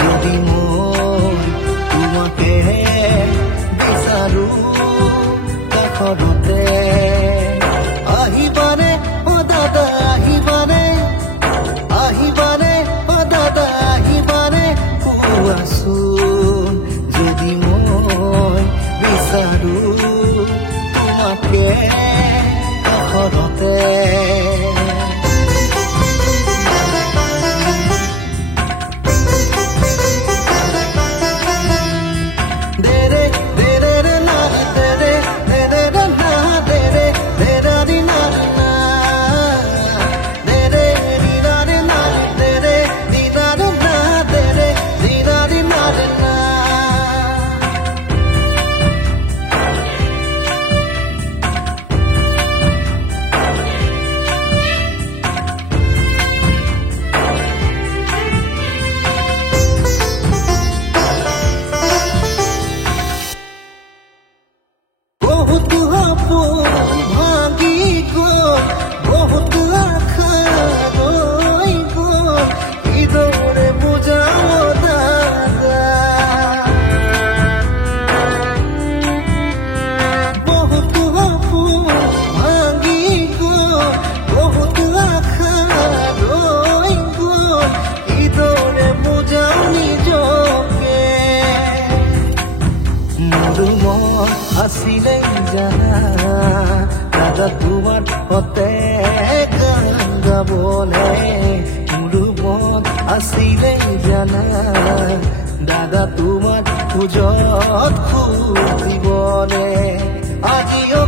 যদি মই তোমাকে বিচাৰো কাষতে আহিবানে ও দাদা আহিবানে ও দাদা আহিবানে কোৱাচোন যদি মই বিচাৰো তোমাকে কাষতে আসিলে জানা দাদা তোমার পথে গান গাবলে মন আসিলে জানা দাদা তোমার পুজোত খুব দিবলে আজিও